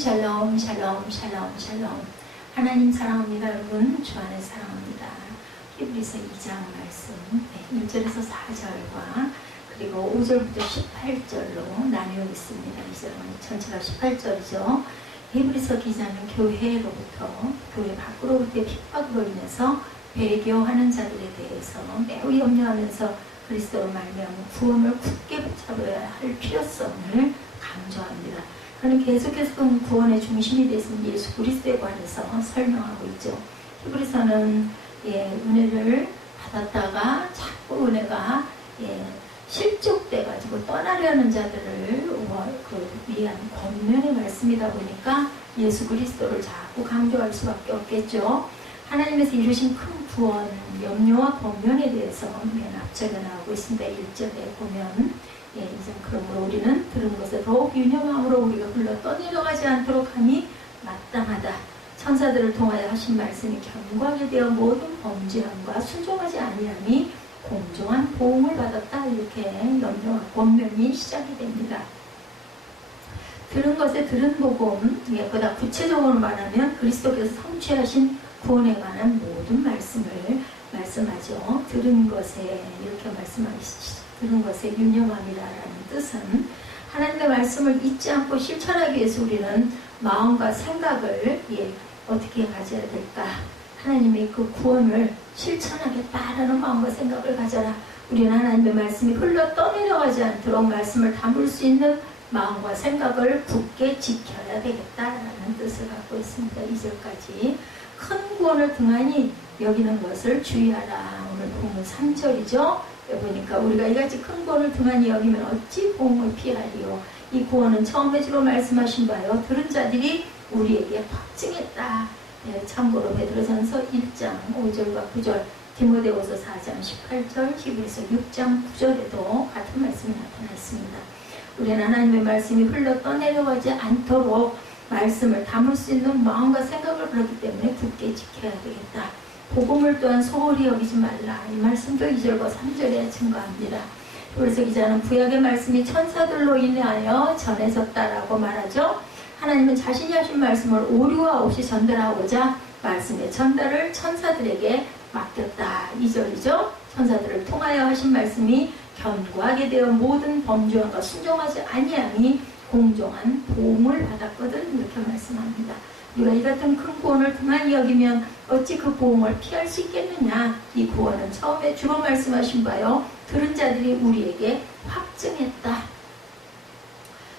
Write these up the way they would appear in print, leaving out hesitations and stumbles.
샬롬 샬롬 샬롬 샬롬. 하나님 사랑합니다. 여러분 주 안에 사랑합니다. 히브리서 2장 말씀 1절에서 4절과 그리고 5절부터 18절로 나뉘어 있습니다. 이 절은 전체가 18절이죠. 히브리서 기자는 교회로부터 교회 밖으로부터의 핍박으로 인해서 배교하는 자들에 대해서 매우 염려하면서 그리스도로 말미암아 구원을 굳게 붙잡아야 할 필요성을 강조합니다. 그는 계속해서 구원의 중심이 되신 예수 그리스도에 관해서 설명하고 있죠. 히브리서는 은혜를 받았다가 자꾸 은혜가 실족돼가지고 떠나려는 자들을 위한 권면의 말씀이다 보니까 예수 그리스도를 자꾸 강조할 수밖에 없겠죠. 하나님에서 이루신 큰 구원, 염려와 권면에 대해서 맨 앞절에 나오고 있습니다. 1절에 보면 이제 그러므로 우리는 들은 것에 더욱 유념함으로 우리가 흘러 떠내려가지 않도록 함이 마땅하다. 천사들을 통하여 하신 말씀이 견고하게 되어 모든 범죄함과 순종하지 아니함이 공정한 보응을 받았다. 이렇게 염려와 권면이 시작이 됩니다. 들은 것에 들은 복음, 보다 구체적으로 말하면 그리스도께서 성취하신 구원에 관한 모든 말씀을 말씀하죠. 들은 것에 이렇게 말씀하시죠. 들은 것에 유념함이라는 뜻은 하나님의 말씀을 잊지 않고 실천하기 위해서 우리는 마음과 생각을 어떻게 가져야 될까? 하나님의 그 구원을 실천하겠다라는 마음과 생각을 가져라. 우리는 하나님의 말씀이 흘러 떠내려가지 않도록 말씀을 담을 수 있는 마음과 생각을 굳게 지켜야 되겠다라는 뜻을 갖고 있습니다. 2절까지 큰 구원을 등한히 여기는 것을 주의하라. 오늘 본문 3절이죠. 보니까 우리가 이같이 큰 구원을 등한히 여기면 어찌 보응을 피하리요. 이 구원은 처음에 주로 말씀하신 바요 들은 자들이 우리에게 확증했다. 참고로 베드로전서 1장 5절과 9절, 디모데후서 4장 18절, 히브리서 6장 9절에도 같은 말씀이 나타나 있습니다. 우리는 하나님의 말씀이 흘러 떠내려가지 않도록 말씀을 담을 수 있는 마음과 생각을 그렇기 때문에 굳게 지켜야 되겠다. 복음을 또한 소홀히 여기지 말라. 이 말씀도 2절과 3절에 증거합니다. 그래서 기자는 구약의 말씀이 천사들로 인하여 전해졌다라고 말하죠. 하나님은 자신이 하신 말씀을 오류와 없이 전달하고자 말씀의 전달을 천사들에게 맡겼다. 2절이죠. 천사들을 통하여 하신 말씀이 견고하게 되어 모든 범죄와 순종하지 아니함이 공정한 보응을 받았거든. 이렇게 말씀합니다. 우리가 이 같은 큰 구원을 등한히 여기면 어찌 그 보응을 피할 수 있겠느냐. 이 구원은 처음에 주로 말씀하신 바요 들은 자들이 우리에게 확증했다.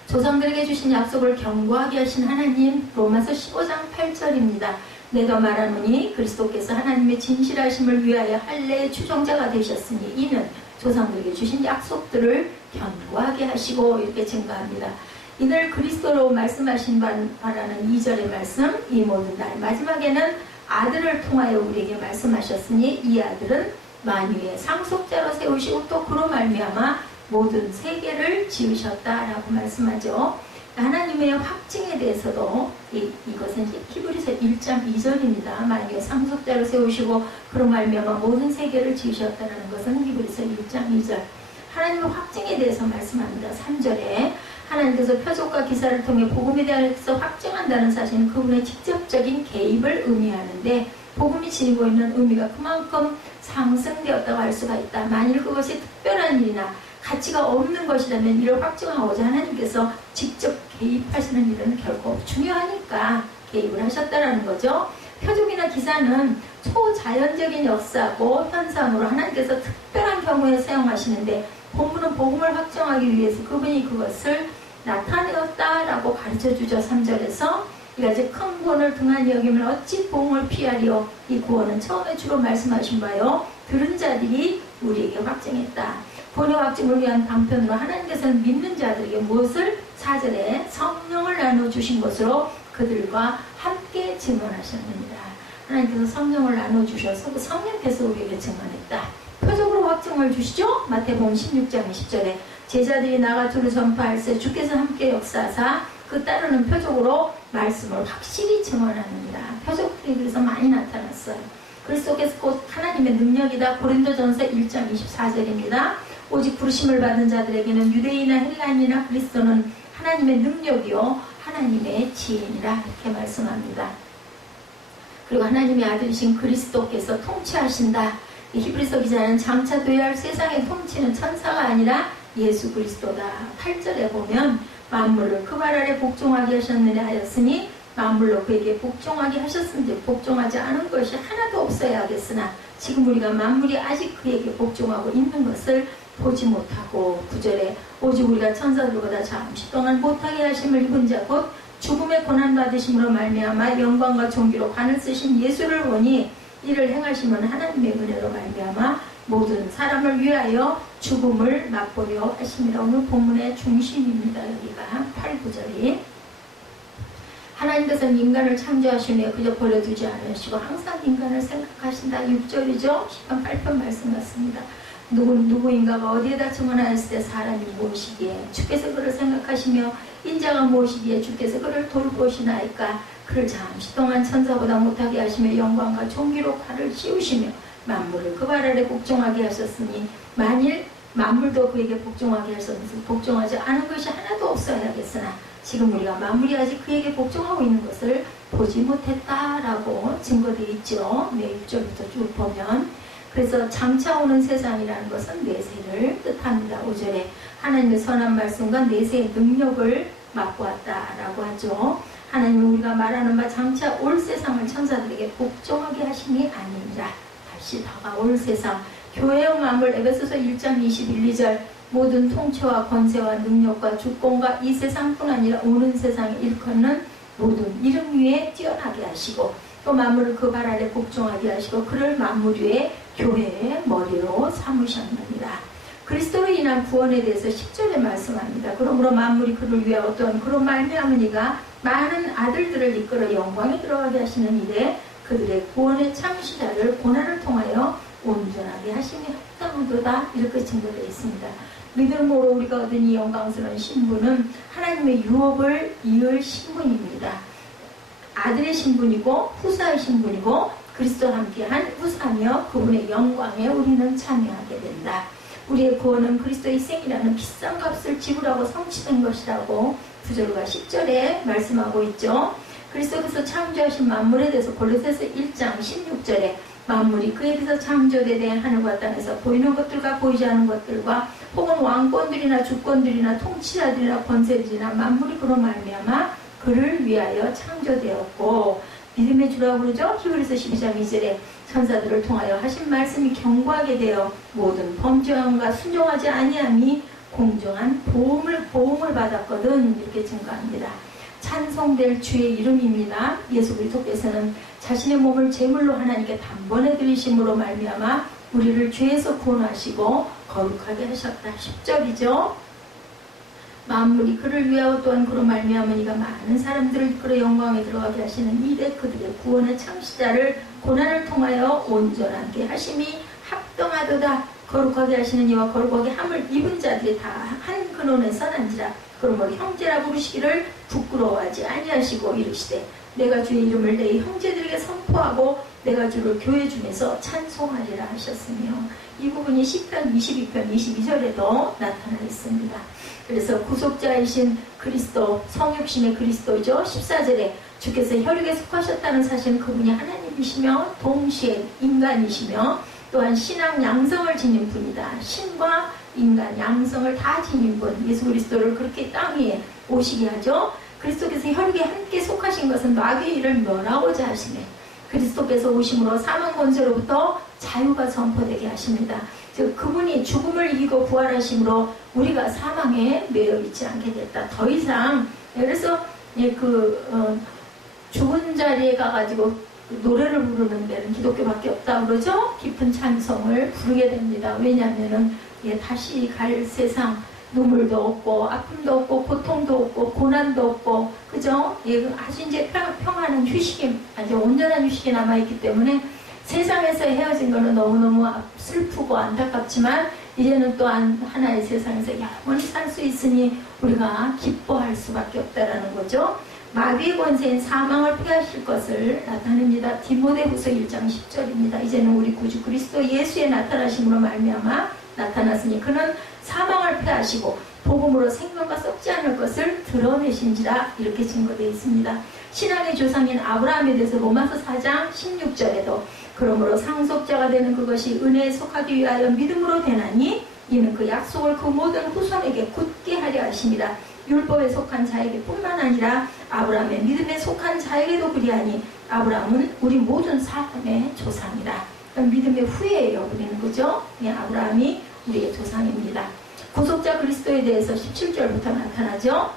조상들에게 주신 약속을 견고하게 하신 하나님. 로마서 15장 8절입니다. 내가 말하노니 그리스도께서 하나님의 진실하심을 위하여 할례의 추종자가 되셨으니 이는 조상들에게 주신 약속들을 견고하게 하시고 이렇게 증거합니다. 이들 그리스도로 말씀하신 바라는 2절의 말씀, 이 모든 날 마지막에는 아들을 통하여 우리에게 말씀하셨으니 이 아들은 만유의 상속자로 세우시고 또 그로 말미암아 모든 세계를 지으셨다라고 말씀하죠. 하나님의 확증에 대해서도 이것은 히브리서 1장 2절입니다. 만유의 상속자로 세우시고 그로 말미암아 모든 세계를 지으셨다는 것은 히브리서 1장 2절. 하나님의 확증에 대해서 말씀합니다. 3절에 하나님께서 표적과 기사를 통해 복음에 대해서 확증한다는 사실은 그분의 직접적인 개입을 의미하는데 복음이 지니고 있는 의미가 그만큼 상승되었다고 할 수가 있다. 만일 그것이 특별한 일이나 가치가 없는 것이라면 이를 확증하고자 하나님께서 직접 개입하시는 일은 결코 중요하니까 개입을 하셨다는 거죠. 표적이나 기사는 초자연적인 역사고 현상으로 하나님께서 특별한 경우에 사용하시는데 본문은 복음을 확정하기 위해서 그분이 그것을 나타내었다라고 가르쳐주죠. 3절에서 이같이 큰 구원을 등한히 여기면 어찌 복음을 피하리요. 이 구원은 처음에 주로 말씀하신 바요 들은 자들이 우리에게 확증했다. 구원의 확증을 위한 방편으로 하나님께서는 믿는 자들에게 무엇을 4절에 성령을 나눠주신 것으로 그들과 함께 증언하셨느니라. 하나님께서 성령을 나눠주셔서 그 성령께서 우리에게 증언했다. 표적으로 확증을 주시죠. 마태복음 16장 20절에 제자들이 나가 두루 전파할세 주께서 함께 역사하사 그 따르는 표적으로 말씀을 확실히 증언하느니라. 표적들이 그래서 많이 나타났어요. 그리스도께서 곧 하나님의 능력이다. 고린도전서 1장 24절입니다. 오직 부르심을 받은 자들에게는 유대인이나 헬라인이나 그리스도는 하나님의 능력이요 하나님의 지혜니라 이렇게 말씀합니다. 그리고 하나님의 아들이신 그리스도께서 통치하신다. 히브리서 기자는 장차 되어야 할 세상의 통치는 천사가 아니라 예수 그리스도다. 8절에 보면 만물을 그 발 아래 복종하게 하셨느냐 하였으니 만물로 그에게 복종하게 하셨은지 복종하지 않은 것이 하나도 없어야 하겠으나 지금 우리가 만물이 아직 그에게 복종하고 있는 것을 보지 못하고 9절에 오직 우리가 천사들보다 잠시 동안 못하게 하심을 입은 자 곧 죽음의 고난받으심으로 말미암아 영광과 존귀로 관을 쓰신 예수를 보니 이를 행하시면 하나님의 은혜로 말미암아 모든 사람을 위하여 죽음을 맛보려 하심이라. 오늘 본문의 중심입니다. 여기가 8, 9절이 하나님께서는 인간을 창조하시며 그저 버려두지 않으시고 항상 인간을 생각하신다. 6절이죠. 시편 8편 말씀 같습니다. 누구인가가 어디에다 청원하였을 때 사람이 무엇이기에 주께서 그를 생각하시며 인자가 무엇이기에 주께서 그를 돌보시나이까. 그를 잠시 동안 천사보다 못하게 하시며 영광과 존귀로 발을 씌우시며 만물을 그 발 아래 복종하게 하셨으니 만일 만물도 그에게 복종하게 하셨으니 복종하지 않은 것이 하나도 없어야겠으나 지금 우리가 만물이 아직 그에게 복종하고 있는 것을 보지 못했다라고 증거되어 있죠. 네, 6절부터 쭉 보면 그래서 장차 오는 세상이라는 것은 내세를 뜻합니다. 5절에 하나님의 선한 말씀과 내세의 능력을 맛보았다라고 하죠. 하나님은 우리가 말하는 바 장차 올 세상을 천사들에게 복종하게 하심이 아니니라. 다시 다가올 세상 교회의 만물 에베소서 1장 21, 2절 모든 통치와 권세와 능력과 주권과 이 세상뿐 아니라 오는 세상에 일컫는 모든 이름 위에 뛰어나게 하시고 또 만물을 그 발 아래 복종하게 하시고 그를 만물 위에 교회의 머리로 삼으셨느니라. 그리스도로 인한 구원에 대해서 10절에 말씀합니다. 그러므로 만물이 그를 위하여 어떤 그로 말미암은 이가 많은 아들들을 이끌어 영광에 들어가게 하시는 일에 그들의 구원의 창시자를 고난을 통하여 온전하게 하심이 합당하도다. 이렇게 증거되어 있습니다. 믿음으로 우리가 얻은 이 영광스러운 신분은 하나님의 유업을 이을 신분입니다. 아들의 신분이고 후사의 신분이고 그리스도와 함께한 후사며 그분의 영광에 우리는 참여하게 된다. 우리의 구원은 그리스도의 희생이라는 비싼 값을 지불하고 성취된 것이라고 9절과 10절에 말씀하고 있죠. 그리스도께서 창조하신 만물에 대해서 골로새서 1장 16절에 만물이 그에 대해서 창조에 대한 하늘과 땅에서 보이는 것들과 보이지 않는 것들과 혹은 왕권들이나 주권들이나 통치자들이나 권세들이나 만물이 그로 말미암아 그를 위하여 창조되었고 믿음의 주라고 그러죠. 히브리서 12장 2절에 천사들을 통하여 하신 말씀이 견고하게 되어 모든 범죄함과 순종하지 아니함이 공정한 보응을 받았거든. 이렇게 증거합니다. 찬송될 주의 이름입니다. 예수 그리스도께서는 자신의 몸을 제물로 하나님께 단번에 드리심으로 말미암아 우리를 죄에서 구원하시고 거룩하게 하셨다. 10절이죠. 만물이 그를 위하여 또한 그로 말미암은 이가 많은 사람들을 이끌어 영광에 들어가게 하시는 이래 그들의 구원의 창시자를 고난을 통하여 온전하게 하심이 합당하도다. 거룩하게 하시는 이와 거룩하게 함을 입은 자들이 다 한 근원에 선한지라. 그러므로 형제라 부르시기를 부끄러워하지 아니하시고 이르시되 내가 주의 이름을 내 형제들에게 선포하고 내가 주를 교회 중에서 찬송하리라 하셨으며 이 부분이 시편 22편 22절에도 나타나 있습니다. 그래서 구속자이신 그리스도, 성육신의 그리스도죠. 14절에 주께서 혈육에 속하셨다는 사실은 그분이 하나님이시며 동시에 인간이시며 또한 신앙 양성을 지닌 분이다. 신과 인간 양성을 다 지닌 분, 예수 그리스도를 그렇게 땅 위에 오시게 하죠. 그리스도께서 혈육에 함께 속하신 것은 마귀의 일을 멸하고자 하시네. 그리스도께서 오심으로 사망 권세로부터 자유가 선포되게 하십니다. 즉 그분이 죽음을 이기고 부활하심으로 우리가 사망에 매여 있지 않게 됐다. 더 이상 그래서 죽은 자리에 가가지고 노래를 부르는 데는 기독교밖에 없다 그러죠. 깊은 찬송을 부르게 됩니다. 왜냐하면은 다시 갈 세상 눈물도 없고 아픔도 없고 고통도 없고 고난도 없고 그죠? 아주 이제 평안한 휴식이 아주 온전한 휴식이 남아있기 때문에 세상에서 헤어진 거는 너무너무 슬프고 안타깝지만 이제는 또한 하나의 세상에서 영원히 살 수 있으니 우리가 기뻐할 수밖에 없다라는 거죠. 마귀의 권세인 사망을 피하실 것을 나타냅니다. 디모데후서 1장 10절입니다. 이제는 우리 구주 그리스도 예수의 나타나심으로 말미암아 나타났으니 그는 사망을 피하시고 복음으로 생명과 썩지 않을 것을 드러내신지라 이렇게 증거되어 있습니다. 신앙의 조상인 아브라함에 대해서 로마서 4장 16절에도 그러므로 상속자가 되는 그것이 은혜에 속하기 위하여 믿음으로 되나니 이는 그 약속을 그 모든 후손에게 굳게 하려 하심이라. 율법에 속한 자에게 뿐만 아니라 아브라함의 믿음에 속한 자에게도 그리하니 아브라함은 우리 모든 사람의 조상이라. 믿음의 후예예요. 우리는 그죠? 아브라함이 우리의 조상입니다. 구속자 그리스도에 대해서 17절부터 나타나죠.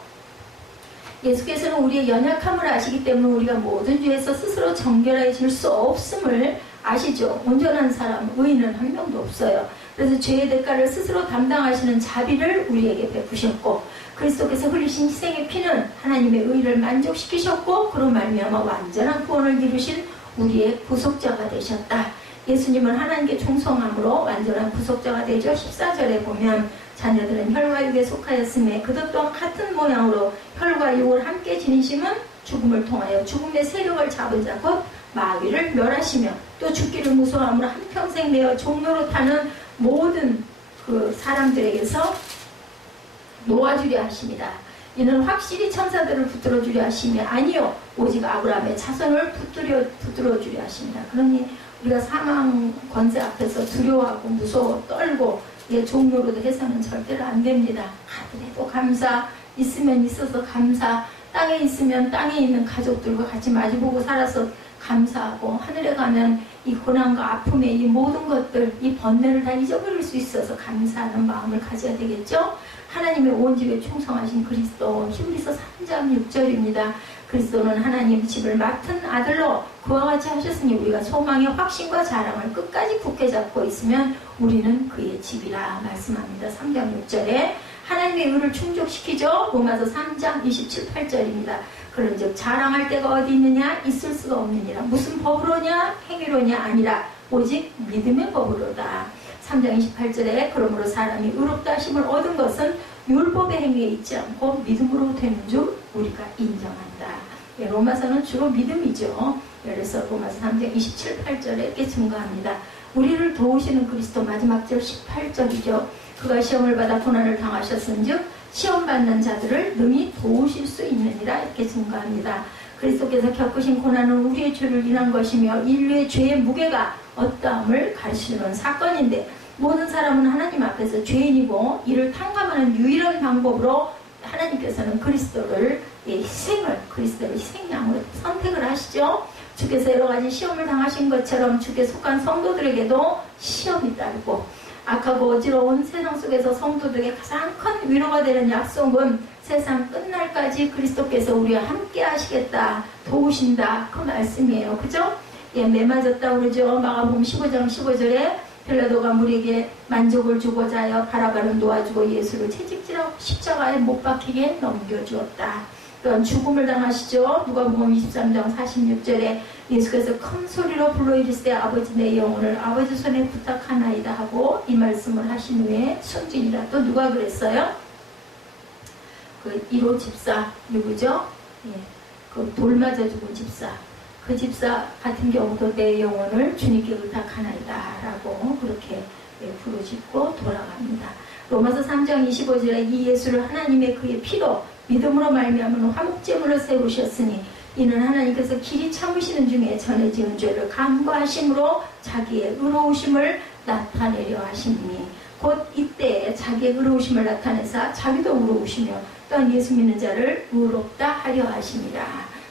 예수께서는 우리의 연약함을 아시기 때문에 우리가 모든 죄에서 스스로 정결해질 수 없음을 아시죠. 온전한 사람, 의인은 한 명도 없어요. 그래서 죄의 대가를 스스로 담당하시는 자비를 우리에게 베푸셨고 그리스도께서 흘리신 희생의 피는 하나님의 의를 만족시키셨고 그로 말미암아 완전한 구원을 이루신 우리의 구속자가 되셨다. 예수님은 하나님께 충성함으로 완전한 구속자가 되죠. 14절에 보면 자녀들은 혈과 육에 속하였음에 그들 또한 같은 모양으로 혈과 육을 함께 지니심은 죽음을 통하여 죽음의 세력을 잡은 자 곧 마귀를 멸하시며 또 죽기를 무서워함으로 한평생 내어 종로로 타는 모든 그 사람들에게서 놓아주려 하십니다. 이는 확실히 천사들을 붙들어 주려 하심이 아니요 오직 아브라함의 자손을 붙들어 주려 하십니다. 그러니 우리가 사망 권세 앞에서 두려워하고 무서워 떨고 종로로도 해서는 절대로 안 됩니다. 하늘에도 감사, 있으면 있어서 감사, 땅에 있으면 땅에 있는 가족들과 같이 마주보고 살아서 감사하고 하늘에 가면 이 고난과 아픔의 이 모든 것들, 이 번뇌를 다 잊어버릴 수 있어서 감사하는 마음을 가져야 되겠죠. 하나님의 온 집에 충성하신 그리스도, 히브리서 3장 6절입니다. 그리스도는 하나님 집을 맡은 아들로 그와 같이 하셨으니 우리가 소망의 확신과 자랑을 끝까지 굳게 잡고 있으면 우리는 그의 집이라 말씀합니다. 3장 6절에 하나님의 의를 충족시키죠. 로마서 3장 27, 8절입니다. 그런즉 자랑할 데가 어디 있느냐? 있을 수가 없느니라. 무슨 법으로냐? 행위로냐? 아니라 오직 믿음의 법으로다. 3장 28절에 그러므로 사람이 의롭다 하심을 얻은 것은 율법의 행위에 있지 않고 믿음으로 되는 줄 우리가 인정한다. 로마서는 주로 믿음이죠. 그래서 로마서 3장 27, 8절에 이렇게 증거합니다. 우리를 도우시는 그리스도 마지막 절 18절이죠. 그가 시험을 받아 고난을 당하셨은즉 시험 받는 자들을 능히 도우실 수 있느니라 이렇게 증거합니다. 그리스도께서 겪으신 고난은 우리의 죄를 인한 것이며 인류의 죄의 무게가 어떠함을 가르치는 사건인데 모든 사람은 하나님 앞에서 죄인이고 이를 탕감하는 유일한 방법으로 하나님께서는 그리스도를 희생양으로 선택을 하시죠. 주께서 여러 가지 시험을 당하신 것처럼 주께 속한 성도들에게도 시험이 따르고 악하고 어지러운 세상 속에서 성도들에게 가장 큰 위로가 되는 약속은 세상 끝날까지 그리스도께서 우리와 함께 하시겠다, 도우신다, 그 말씀이에요. 그죠? 매맞았다 그러죠. 마가복음 15장 15절에 빌라도가 무리에게 만족을 주고자 하여 바라바를 놓아주고 예수를 채찍질하고 십자가에 못 박히게 넘겨주었다. 또한 죽음을 당하시죠. 누가복음 23장 46절에 예수께서 큰 소리로 불러 이르시되 아버지 내 영혼을 아버지 손에 부탁하나이다 하고 이 말씀을 하신 후에 순진이라. 또 누가 그랬어요? 그 1호 집사 누구죠? 그 돌 맞아 죽은 집사. 그 집사 같은 경우도 내 영혼을 주님께 부탁하나이다 라고 그렇게 부르짖고 돌아갑니다. 로마서 3장 25절에 이 예수를 하나님의 그의 피로 믿음으로 말미암은 화목제물로 세우셨으니 이는 하나님께서 길이 참으시는 중에 전에 지은 죄를 간과하심으로 자기의 의로우심을 나타내려 하시니 곧 이때에 자기의 의로우심을 나타내사 자기도 의로우시며 또한 예수 믿는 자를 의롭다 하려 하십니다.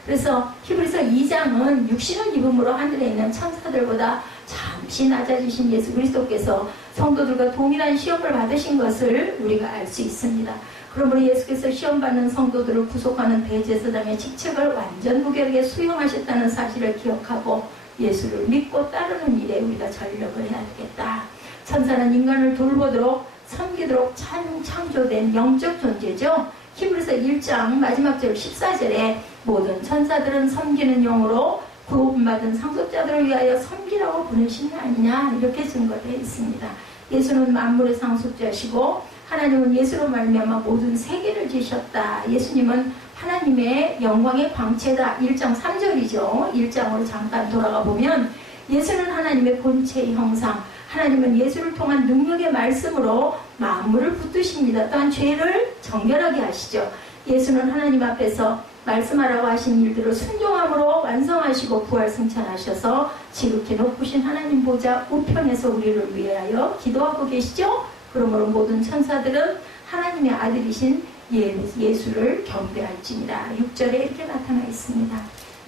그래서 히브리서 2장은 육신을 입음으로 하늘에 있는 천사들보다 잠시 낮아지신 예수 그리스도께서 성도들과 동일한 시험을 받으신 것을 우리가 알 수 있습니다. 그러므로 예수께서 시험받는 성도들을 구속하는 대제사장의 직책을 완전 무결하게 수용하셨다는 사실을 기억하고 예수를 믿고 따르는 일에 우리가 전력을 해야 되겠다. 천사는 인간을 돌보도록 섬기도록 창조된 영적 존재죠. 히브리서 1장 마지막 절 14절에 모든 천사들은 섬기는 영으로 구원받은 상속자들을 위하여 섬기라고 보내신 게 아니냐 이렇게 증거되어 있습니다. 예수는 만물의 상속자시고 하나님은 예수로 말미암아 모든 세계를 지으셨다. 예수님은 하나님의 영광의 광채다. 1장 3절이죠. 1장으로 잠깐 돌아가 보면 예수는 하나님의 본체의 형상, 하나님은 예수를 통한 능력의 말씀으로 만물을 붙드십니다. 또한 죄를 정결하게 하시죠. 예수는 하나님 앞에서 말씀하라고 하신 일들을 순종함으로 완성하시고 부활 승천하셔서 지극히 높으신 하나님 보좌 우편에서 우리를 위하여 기도하고 계시죠. 그러므로 모든 천사들은 하나님의 아들이신 예수를 경배할지니라. 6절에 이렇게 나타나 있습니다.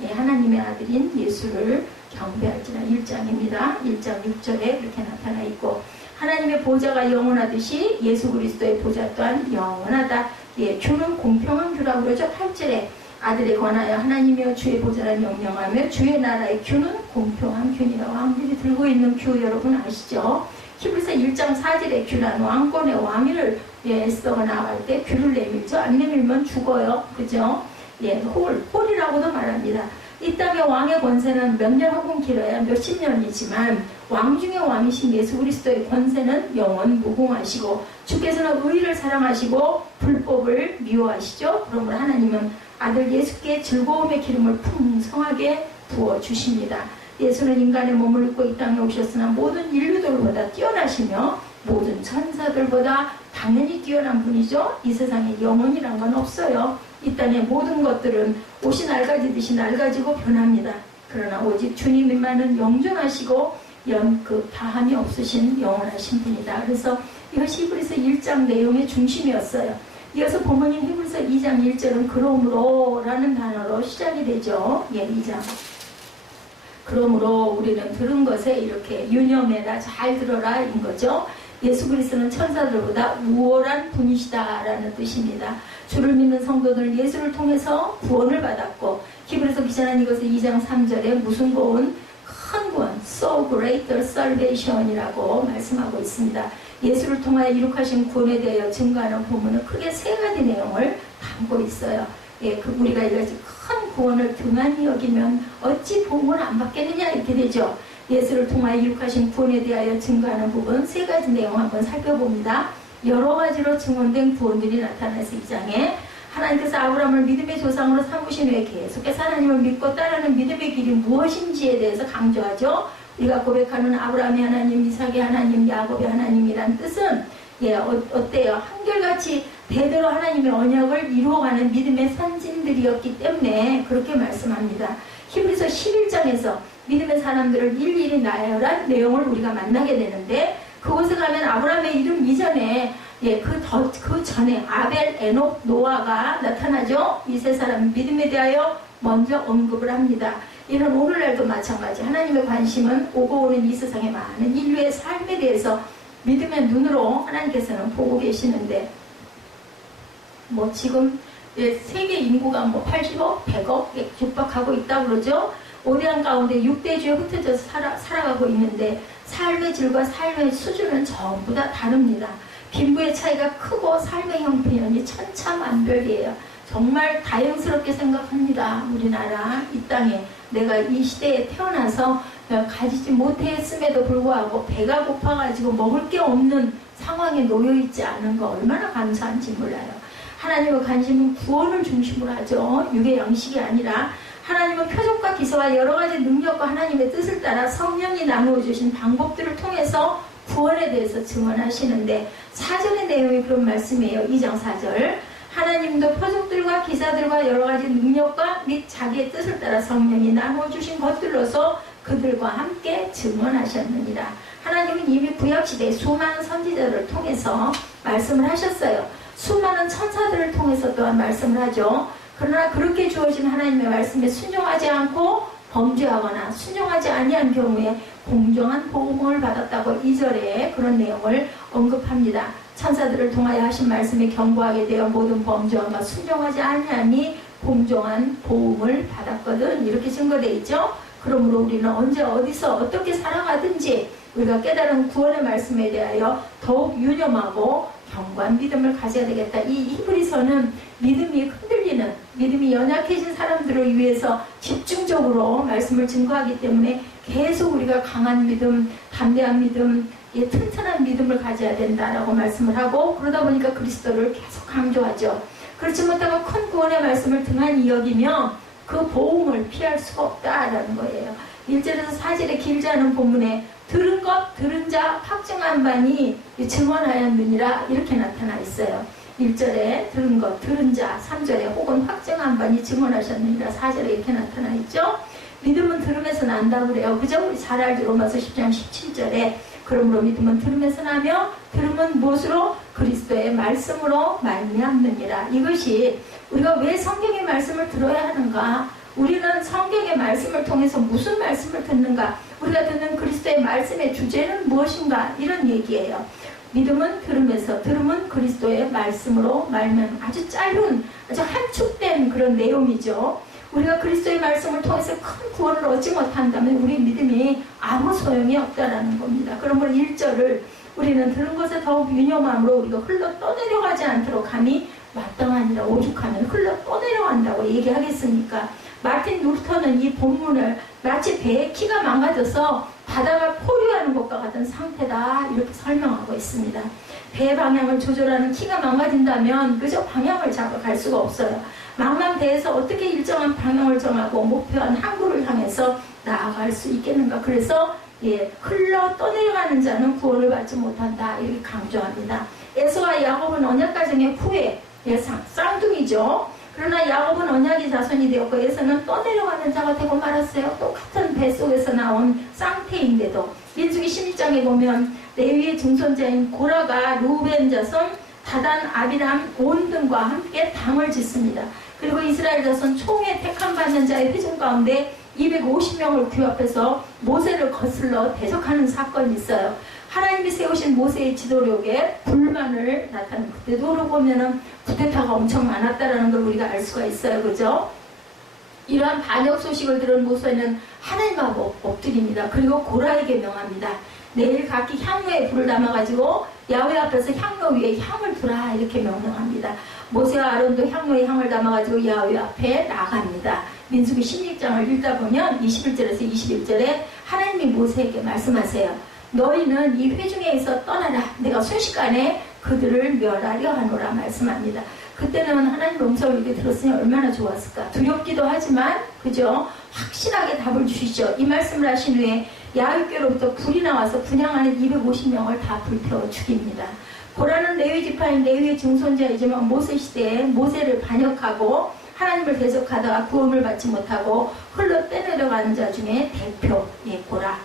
예, 하나님의 아들인 예수를 경배할지라. 1장입니다. 1장 6절에 그렇게 나타나 있고, 하나님의 보좌가 영원하듯이 예수 그리스도의 보좌 또한 영원하다. 예, 주는 공평한 규라고 그러죠. 8절에 아들에 관하여 하나님이여 주의 보좌를 명령하며 주의 나라의 규는 공평한 규니라. 왕들이 들고 있는 규 여러분 아시죠? 히브리서 1장 4절에 규란 왕권의 왕위를 에스더가 나갈 때 규를 내밀죠. 안 내밀면 죽어요. 그죠? 예, 홀이라고도 말합니다. 이 땅의 왕의 권세는 몇 년 혹은 길어야 몇십 년이지만 왕 중의 왕이신 예수 그리스도의 권세는 영원 무궁하시고, 주께서는 의를 사랑하시고 불법을 미워하시죠. 그러므로 하나님은 아들 예수께 즐거움의 기름을 풍성하게 부어주십니다. 예수는 인간의 몸을 입고 이 땅에 오셨으나 모든 인류들보다 뛰어나시며 모든 천사들보다 당연히 뛰어난 분이죠. 이 세상에 영혼이란 건 없어요. 이 땅의 모든 것들은 옷이 낡아지듯이 낡아지고 변합니다. 그러나 오직 주님만은 영존하시고 다함이 없으신 영원하신 분이다. 그래서 이것이 히브리서 1장 내용의 중심이었어요. 이어서 본문인 히브리서 2장 1절은 그러므로 라는 단어로 시작이 되죠. 예, 2장. 그러므로 우리는 들은 것에 이렇게 유념해라, 잘 들어라 인 거죠. 예수 그리스도는 천사들보다 우월한 분이시다라는 뜻입니다. 주를 믿는 성도들 예수를 통해서 구원을 받았고, 히브리서 기자는 이것을 2장 3절에 무슨 구원? 큰 구원, so greater salvation이라고 말씀하고 있습니다. 예수를 통하여 이룩하신 구원에 대하여 증거하는 본문은 크게 세 가지 내용을 담고 있어요. 예, 우리가 이것이 큰 구원을 등한히 여기면 어찌 복음을 안 받겠느냐 이렇게 되죠. 예수를 통하여 이룩하신 구원에 대하여 증거하는 부분 세 가지 내용 한번 살펴봅니다. 여러 가지로 증언된 구원들이 나타나서 2장에 하나님께서 아브라함을 믿음의 조상으로 삼으신 후에 계속해서 하나님을 믿고 따르는 믿음의 길이 무엇인지에 대해서 강조하죠. 우리가 고백하는 아브라함의 하나님, 이삭의 하나님, 야곱의 하나님이란 뜻은 어때요? 한결같이 대대로 하나님의 언약을 이루어가는 믿음의 선진들이었기 때문에 그렇게 말씀합니다. 히브리서 11장에서 믿음의 사람들을 일일이 나열한 내용을 우리가 만나게 되는데, 그곳에 가면 아브라함의 이름 이전에 그 전에 아벨, 에녹, 노아가 나타나죠. 이 세 사람 믿음에 대하여 먼저 언급을 합니다. 이런 오늘날도 마찬가지. 하나님의 관심은 오고 오는 이 세상의 많은 인류의 삶에 대해서 믿음의 눈으로 하나님께서는 보고 계시는데, 지금 세계 인구가 80억, 100억에 육박하고 있다고 그러죠. 오대양 가운데 6대주에 흩어져서 살아가고 있는데 삶의 질과 삶의 수준은 전부 다 다릅니다. 빈부의 차이가 크고 삶의 형편이 천차만별이에요. 정말 다행스럽게 생각합니다. 우리나라 이 땅에 내가 이 시대에 태어나서 가지지 못했음에도 불구하고 배가 고파가지고 먹을 게 없는 상황에 놓여있지 않은 거 얼마나 감사한지 몰라요. 하나님의 관심은 구원을 중심으로 하죠. 육의 양식이 아니라 하나님은 표적과 기사와 여러 가지 능력과 하나님의 뜻을 따라 성령이 나누어 주신 방법들을 통해서 구원에 대해서 증언하시는데, 4절의 내용이 그런 말씀이에요. 2장 4절. 하나님도 표적들과 기사들과 여러 가지 능력과 및 자기의 뜻을 따라 성령이 나누어 주신 것들로서 그들과 함께 증언하셨느니라. 하나님은 이미 구약시대에 수많은 선지자들을 통해서 말씀을 하셨어요. 수많은 천사들을 통해서 또한 말씀을 하죠. 그러나 그렇게 주어진 하나님의 말씀에 순종하지 않고 범죄하거나 순종하지 아니한 경우에 공정한 보응을 받았다고 2절에 그런 내용을 언급합니다. 천사들을 통하여 하신 말씀에 경고하게 되어 모든 범죄와 순종하지 아니하니 공정한 보응을 받았거든, 이렇게 증거되어 있죠. 그러므로 우리는 언제 어디서 어떻게 살아가든지 우리가 깨달은 구원의 말씀에 대하여 더욱 유념하고 견고한 믿음을 가져야 되겠다. 이 히브리서는 믿음이 흔들리는, 믿음이 연약해진 사람들을 위해서 집중적으로 말씀을 증거하기 때문에 계속 우리가 강한 믿음, 담대한 믿음, 튼튼한 믿음을 가져야 된다라고 말씀을 하고, 그러다 보니까 그리스도를 계속 강조하죠. 그렇지 못하고 큰 구원의 말씀을 등한히 여기며 그 보응을 피할 수가 없다라는 거예요. 1절에서 4절에 길지 않은 본문에 들은 것 들은 자 확증한 바니 증언하였느니라 이렇게 나타나 있어요. 1절에 들은 것 들은 자, 3절에 혹은 확증한 바니 증언하셨느니라, 4절에 이렇게 나타나 있죠. 믿음은 들음에서 난다고 그래요. 그죠? 우리 잘 알죠. 로마서 10장 17절에 그러므로 믿음은 들음에서 나며 들음은 무엇으로? 그리스도의 말씀으로 말미암느니라. 이것이 우리가 왜 성경의 말씀을 들어야 하는가? 우리는 성경의 말씀을 통해서 무슨 말씀을 듣는가? 우리가 듣는 그리스도의 말씀의 주제는 무엇인가? 이런 얘기예요. 믿음은 들음에서, 들음은 그리스도의 말씀으로 말미암. 아주 짧은, 아주 함축된 그런 내용이죠. 우리가 그리스도의 말씀을 통해서 큰 구원을 얻지 못한다면 우리 믿음이 아무 소용이 없다라는 겁니다. 그러므로 1절을 우리는 들은 것에 더욱 유념함으로 우리가 흘러 떠내려가지 않도록 함이 마땅하니라. 오죽하면 흘러 떠내려간다고 얘기하겠습니까? 마틴 루터는 이 본문을 마치 배의 키가 망가져서 바다가 포류하는 것과 같은 상태다 이렇게 설명하고 있습니다. 배 방향을 조절하는 키가 망가진다면 그저 방향을 잡아갈 수가 없어요. 망망대해서 어떻게 일정한 방향을 정하고 목표한 항구를 향해서 나아갈 수 있겠는가. 그래서 흘러 떠내려가는 자는 구원을 받지 못한다 이렇게 강조합니다. 에서와 야곱은 언약 가정의 후에 쌍둥이죠. 그러나 야곱은 언약의 자손이 되었고 에서는 떠내려가는 자가 되고 말았어요. 똑같은 뱃속에서 나온 쌍태인데도 민수기 12장에 보면 레위의 증손자인 고라가 루벤 자손 다단, 아비람, 온 등과 함께 당을 짓습니다. 그리고 이스라엘 자손 총에 택함받는 자의 회중 가운데 250명을 규합해서 모세를 거슬러 대적하는 사건이 있어요. 하나님이 세우신 모세의 지도력에 불만을 나타내는, 그때도 보면은 쿠데타가 엄청 많았다라는 걸 우리가 알 수가 있어요. 그죠? 이러한 반역 소식을 들은 모세는 하나님 앞에 엎드립니다. 그리고 고라에게 명합니다. 내일 각기 향로에 불을 담아가지고 야훼 앞에서 향로 위에 향을 두라 이렇게 명령합니다. 모세와 아론도 향로에 향을 담아가지고 야훼 앞에 나갑니다. 민수기 16장을 읽다 보면 21절에서 21절에 하나님이 모세에게 말씀하세요. 너희는 이 회중에서 떠나라. 내가 순식간에 그들을 멸하려 하노라 말씀합니다. 그때는 하나님 음성을 이렇게 들었으니 얼마나 좋았을까. 두렵기도 하지만 그죠? 확실하게 답을 주시죠. 이 말씀을 하신 후에 야훼께로부터 불이 나와서 분향하는 250명을 다 불태워 죽입니다. 고라는 레위 지파인 레위의 증손자이지만 모세 시대에 모세를 반역하고 하나님을 대적하다가 구원을 받지 못하고 흘러 떠내려가는 자 중에 대표 고라.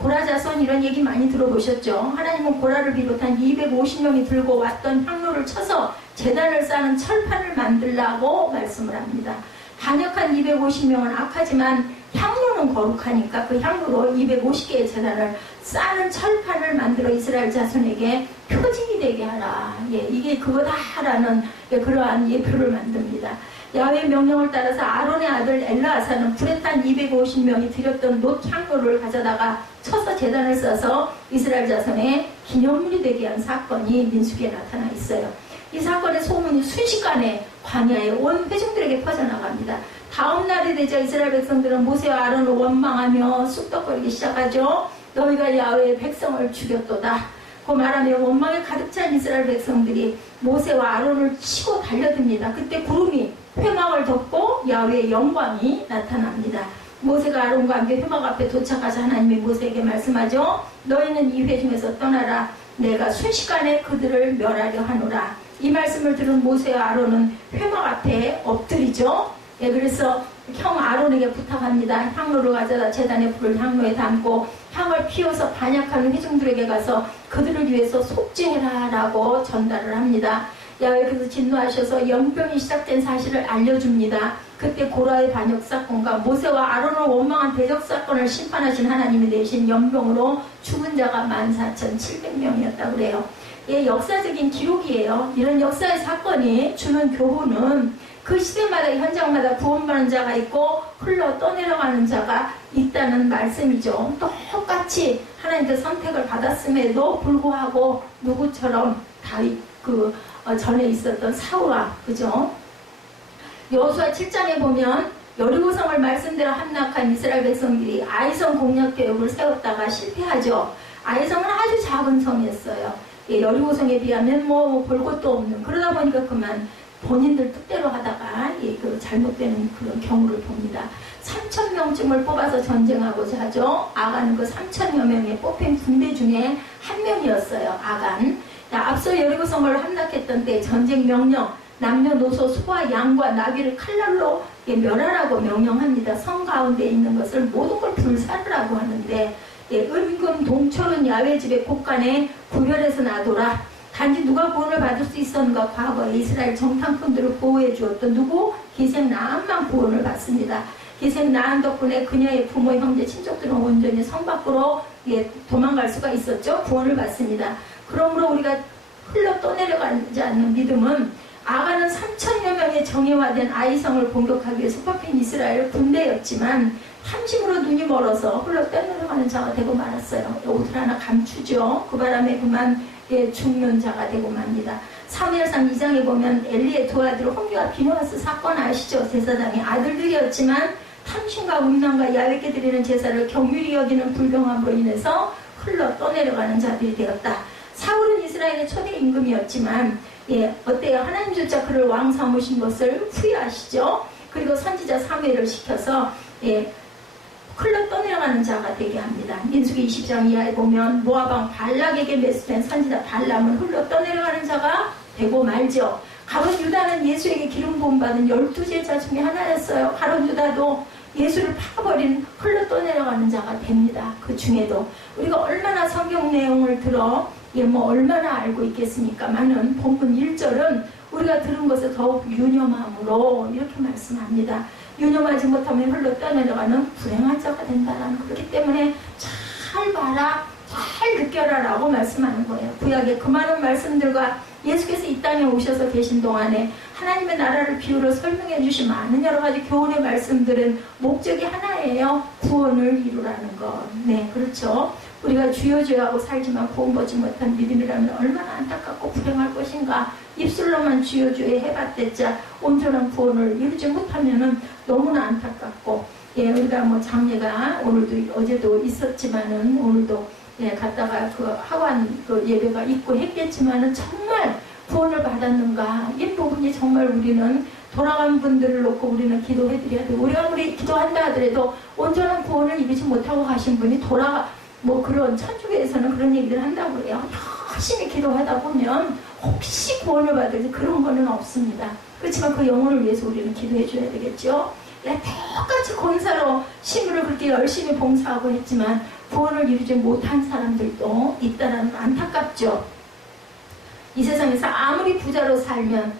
고라 자손 이런 얘기 많이 들어보셨죠? 하나님은 고라를 비롯한 250명이 들고 왔던 향로를 쳐서 제단을 쌓는 철판을 만들라고 말씀을 합니다. 반역한 250명은 악하지만 향로는 거룩하니까 그 향로로 250개의 제단을 쌓는 철판을 만들어 이스라엘 자손에게 표징이 되게 하라. 이게 그거다라는 그러한 예표를 만듭니다. 야훼의 명령을 따라서 아론의 아들 엘라아사는 불에 탄 250명이 드렸던 놋 향로를 가져다가 쳐서 제단을 써서 이스라엘 자손의 기념물이 되게 한 사건이 민수기에 나타나 있어요. 이 사건의 소문이 순식간에 광야에 온 회중들에게 퍼져나갑니다. 다음 날이 되자 이스라엘 백성들은 모세와 아론을 원망하며 쑥덕거리기 시작하죠. 너희가 야훼의 백성을 죽였도다. 그 말하며 원망에 가득 찬 이스라엘 백성들이 모세와 아론을 치고 달려듭니다. 그때 구름이 회막을 덮고 야훼의 영광이 나타납니다. 모세가 아론과 함께 회막 앞에 도착하자 하나님이 모세에게 말씀하죠. 너희는 이 회중에서 떠나라. 내가 순식간에 그들을 멸하려 하노라. 이 말씀을 들은 모세와 아론은 회막 앞에 엎드리죠. 그래서 형 아론에게 부탁합니다. 향로를 가져다 제단의 불을 향로에 담고 향을 피워서 반역하는 회중들에게 가서 그들을 위해서 속죄해라 라고 전달을 합니다. 야훼께서 진노하셔서 연병이 시작된 사실을 알려줍니다. 그때 고라의 반역 사건과 모세와 아론을 원망한 대적 사건을 심판하신 하나님이 내신 연병으로 죽은 자가 14,700명이었다고 그래요. 역사적인 기록이에요. 이런 역사의 사건이 주는 교훈은 그 시대마다 현장마다 구원받는 자가 있고 흘러 떠내려가는 자가 있다는 말씀이죠. 똑같이 하나님께 선택을 받았음에도 불구하고 누구처럼 다윗 전에 있었던 사울왕, 그죠? 여호수아 7장에 보면 여리고성을 말씀대로 함락한 이스라엘 백성들이 아이성 공략 계획을 세웠다가 실패하죠. 아이성은 아주 작은 성이었어요. 여리고성에 비하면 볼 것도 없는, 그러다 보니까 그만 본인들 뜻대로 하다가 잘못되는 그런 경우를 봅니다. 3,000명쯤을 뽑아서 전쟁하고자 하죠. 아간은 그 3,000여 명의 뽑힌 군대 중에 한 명이었어요. 아간. 앞서 여리고 성을 함락했던 때 전쟁 명령, 남녀노소 소와 양과 나귀를 칼날로 멸하라고 명령합니다. 성 가운데 있는 것을 모든 걸 불사르라고 하는데, 은금 동초른 야외집의 곳간에 구별해서 놔둬라. 단지 누가 구원을 받을 수 있었는가? 과거에 이스라엘 정탐꾼들을 보호해 주었던 누구? 기생 나한만 구원을 받습니다. 기생 나한 덕분에 그녀의 부모, 형제, 친족들은 온전히 성 밖으로 도망갈 수가 있었죠. 구원을 받습니다. 그러므로 우리가 흘러 떠내려가지 않는 믿음은, 아가는 3,000여 명의 정예화된 아이성을 공격하기 위해서 뽑힌 이스라엘 군대였지만 탐심으로 눈이 멀어서 흘러 떠내려가는 자가 되고 말았어요. 옷을 하나 감추죠. 그 바람에 그만 죽는 자가 되고 맙니다. 사무엘상 2장에 보면 엘리의 두 아들 홈리와 비느하스 사건 아시죠? 제사장의 아들들이었지만 탐심과 음란과 야외께 드리는 제사를 경휼히 여기는 불경함으로 인해서 흘러 떠내려가는 자들이 되었다. 사울은 이스라엘의 초대 임금이었지만 어때요? 하나님조차 그를 왕 삼으신 것을 후회하시죠? 그리고 선지자 사무엘을 시켜서 흘러 떠내려가는 자가 되게 합니다. 민수기 20장 이하에 보면 모압왕 발락에게 매수된 선지자 발람은 흘러 떠내려가는 자가 되고 말죠. 가룟 유다는 예수에게 기름 부음 받은 12제자 중에 하나였어요. 가룟 유다도 예수를 파버린 흘러 떠내려가는 자가 됩니다. 그 중에도 우리가 얼마나 성경 내용을 들어 얼마나 알고 있겠습니까만은 본문 1절은 우리가 들은 것을 더욱 유념함으로 이렇게 말씀합니다. 유념하지 못하면 흘러 떠내려가는 불행한 자가 된다라는, 그렇기 때문에 잘 봐라, 잘 느껴라 라고 말씀하는 거예요. 구약의 그 많은 말씀들과 예수께서 이 땅에 오셔서 계신 동안에 하나님의 나라를 비유로 설명해 주신 많은 여러 가지 교훈의 말씀들은 목적이 하나예요. 구원을 이루라는 것. 네, 그렇죠. 우리가 주여 주여 하고 살지만 구원 받지 못한 믿음이라면 얼마나 안타깝고 불행할 것인가. 입술로만 주여 주여 해봤댔자 온전한 구원을 이루지 못하면은 너무나 안타깝고, 우리가 장례가 오늘도 어제도 있었지만은 오늘도 갔다가 그 하완 그 예배가 있고 했겠지만은 정말 구원을 받았는가? 이 부분이 정말 우리는 돌아간 분들을 놓고 우리는 기도해드려야 되고, 우리가 아무리 기도한다 하더라도 온전한 구원을 이루지 못하고 가신 분이 그런 천주교에서는 그런 얘기를 한다고 그래요. 열심히 기도하다 보면 혹시 구원을 받을지 그런 거는 없습니다. 그렇지만 그 영혼을 위해서 우리는 기도해 줘야 되겠죠. 똑같이 권사로 신부를 그렇게 열심히 봉사하고 했지만 구원을 이루지 못한 사람들도 있다는 안타깝죠. 이 세상에서 아무리 부자로 살면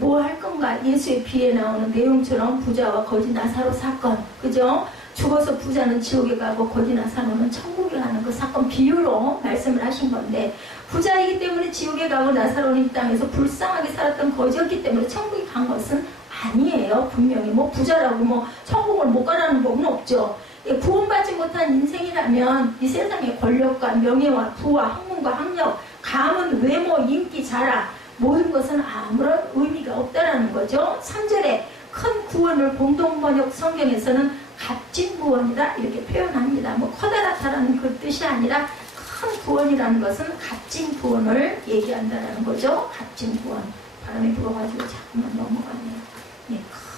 뭐 할 건가? 예수의 비에 나오는 내용처럼 부자와 거지 나사로 사건, 그죠? 죽어서 부자는 지옥에 가고 거지 나사로는 천국에 가는 그 사건 비유로 말씀을 하신 건데, 부자이기 때문에 지옥에 가고 나사로는 이 땅에서 불쌍하게 살았던 거지였기 때문에 천국에 간 것은 아니에요. 분명히 부자라고 천국을 못 가라는 법은 없죠. 구원받지 못한 인생이라면 이 세상의 권력과 명예와 부와 학문과 학력, 가문, 외모, 인기, 자랑 모든 것은 아무런 의미가 없다라는 거죠. 3절에 큰 구원을 공동번역 성경에서는 값진 구원이다 이렇게 표현합니다. 커다랗다라는 그 뜻이 아니라 큰 구원이라는 것은 값진 구원을 얘기한다라는 거죠. 값진 구원. 바람이 불어가지고 자꾸만 넘어가네요.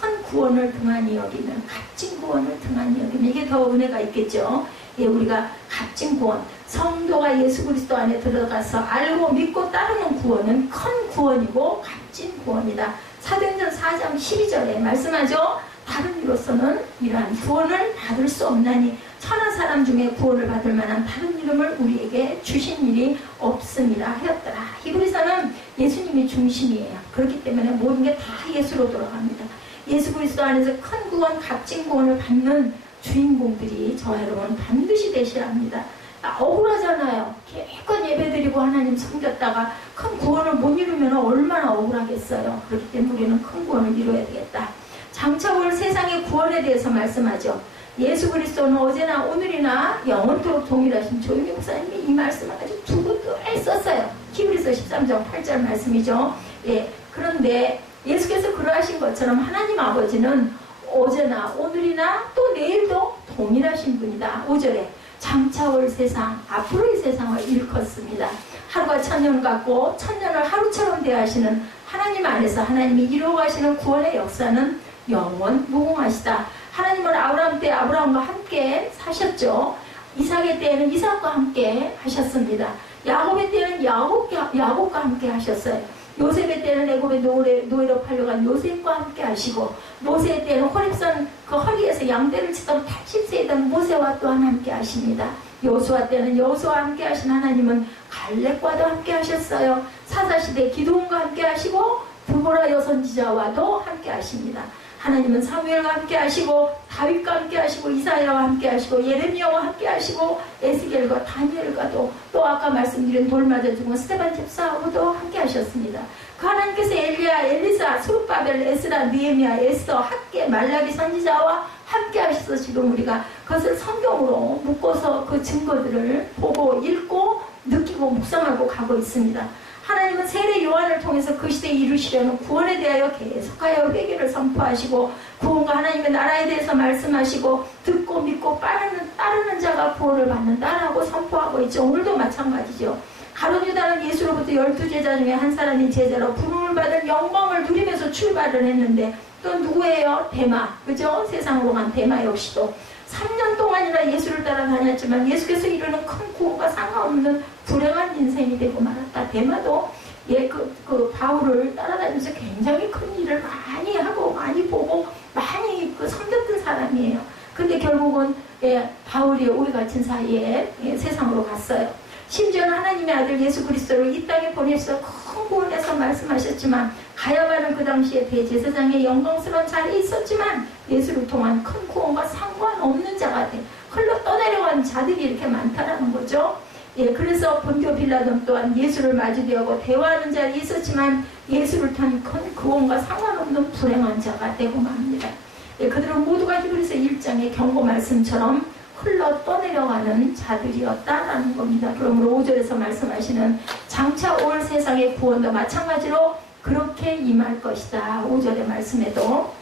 큰 구원을 등한히 여기면, 값진 구원을 등한히 여기면 이게 더 은혜가 있겠죠. 우리가 값진 구원, 성도가 예수 그리스도 안에 들어가서 알고 믿고 따르는 구원은 큰 구원이고 값진 구원이다. 사도행전 4장 12절에 말씀하죠. 다른 이로서는 이러한 구원을 받을 수 없나니 천하 사람 중에 구원을 받을 만한 다른 이름을 우리에게 주신 일이 없음이라 하였더라. 히브리서는 예수님이 중심이에요. 그렇기 때문에 모든 게 다 예수로 돌아갑니다. 예수 그리스도 안에서 큰 구원, 값진 구원을 받는 주인공들이 저와 여러분 반드시 되셔야 합니다. 억울하잖아요. 기껏 예배드리고 하나님 섬겼다가 큰 구원을 못 이루면 얼마나 억울하겠어요. 그렇기 때문에 우리는 큰 구원을 이루어야 되겠다. 장차 올 세상의 구원에 대해서 말씀하죠. 예수 그리스도는 어제나 오늘이나 영원토록 동일하신 조용히 목사님이 이 말씀을 아주 두고 늘 썼어요. 히브리서 13장 8절 말씀이죠. 그런데 예수께서 그러하신 것처럼 하나님 아버지는 어제나 오늘이나 또 내일도 동일하신 분이다. 5절에 장차 올 세상, 앞으로의 세상을 일컫습니다. 하루가 천년 같고 천년을 하루처럼 대하시는 하나님 안에서 하나님이 이루어가시는 구원의 역사는 영원 무궁하시다. 하나님은 아브라함 때 때 아브라함과 함께 사셨죠. 이삭의 때에는 이삭과 함께 하셨습니다. 야곱의 때는 야곱과 함께 하셨어요. 요셉의 때는 애굽의 노예로 팔려간 요셉과 함께 하시고, 모세의 때는 호렙산 그 허리에서 양떼를 치던 80세이던 모세와 또한 함께 하십니다. 여호수아 때는 여호수아와 함께 하신 하나님은 갈렙과도 함께 하셨어요. 사사시대 기드온과 함께 하시고 드보라 여선지자와도 함께 하십니다. 하나님은 사무엘과 함께 하시고 다윗과 함께 하시고 이사야와 함께 하시고 예레미야와 함께 하시고 에스겔과 다니엘과도, 또 아까 말씀드린 돌 맞아 죽은 스데반 집사하고도 함께 하셨습니다. 그 하나님께서 엘리야, 엘리사, 수룹바벨, 에스라, 느헤미야, 에스더, 학개, 말라기 선지자와 함께 하셔서 지금 우리가 그것을 성경으로 묶어서 그 증거들을 보고 읽고 느끼고 묵상하고 가고 있습니다. 하나님은 세례 요한을 통해서 그 시대에 이루시려는 구원에 대하여 계속하여 회개를 선포하시고, 구원과 하나님의 나라에 대해서 말씀하시고, 듣고 믿고 따르는 자가 구원을 받는다라고 선포하고 있죠. 오늘도 마찬가지죠. 가룟 유다는 예수로부터 12제자 중에 한 사람인 제자로 부름을 받은 영광을 누리면서 출발을 했는데, 또 누구예요? 데마, 그죠? 세상으로 간 데마 역시도 3년 동안이나 예수를 따라다녔지만 예수께서 이루는 큰 구원과 상관없는 불행한 인생이 되고 말았다. 데마도 그 바울을 따라다니면서 굉장히 큰 일을 많이 하고 많이 보고 많이 섬겼던 사람이에요. 근데 결국은 바울이 오해 갇힌 사이에 세상으로 갔어요. 심지어는 하나님의 아들 예수 그리스도를 이 땅에 보내서 큰 구원에서 말씀하셨지만, 가야바는 그 당시에 대제사장의 영광스러운 자리에 있었지만 예수를 통한 큰 구원과 상관없는 자가 흘러 떠내려간 자들이 이렇게 많다라는 거죠. 그래서 본디오 빌라돈 또한 예수를 마주대하고 대화하는 자리에 있었지만 예수를 통한 큰 구원과 상관없는 불행한 자가 되고 맙니다. 그들은 모두가 히브리서 1장의 경고 말씀처럼 흘러 떠내려가는 자들이었다라는 겁니다. 그러므로 5절에서 말씀하시는 장차 올 세상의 구원도 마찬가지로 그렇게 임할 것이다. 5절의 말씀에도